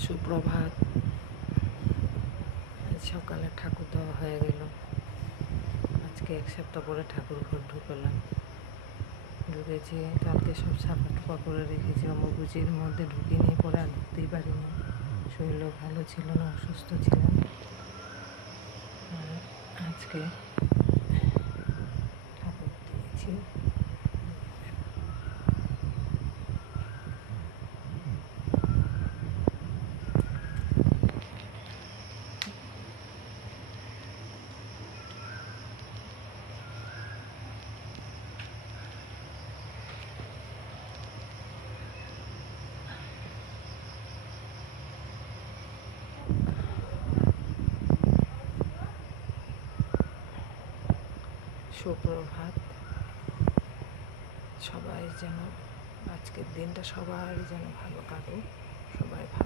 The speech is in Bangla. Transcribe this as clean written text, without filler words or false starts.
সুপ্রভাত। সকালে ঠাকুর দেওয়া হয়ে গেল। আজকে 1 সপ্তাহ পরে ঠাকুর ঘর ঢুকলাম। ঢুকেছি, কালকে সব ছাপা টুপা করে রেখেছি। অম্বুজির মধ্যে ঢুকিনি, পরে আর ঢুকতেই পারিনি। শরীরও ভালো ছিল না, অসুস্থ ছিলাম। আজকে ঠাকুর দিয়েছি। সুপ্রভাত। সবাই যেন আজকের দিনটা সবার যেন ভালো কাটুক, সবাই ভালো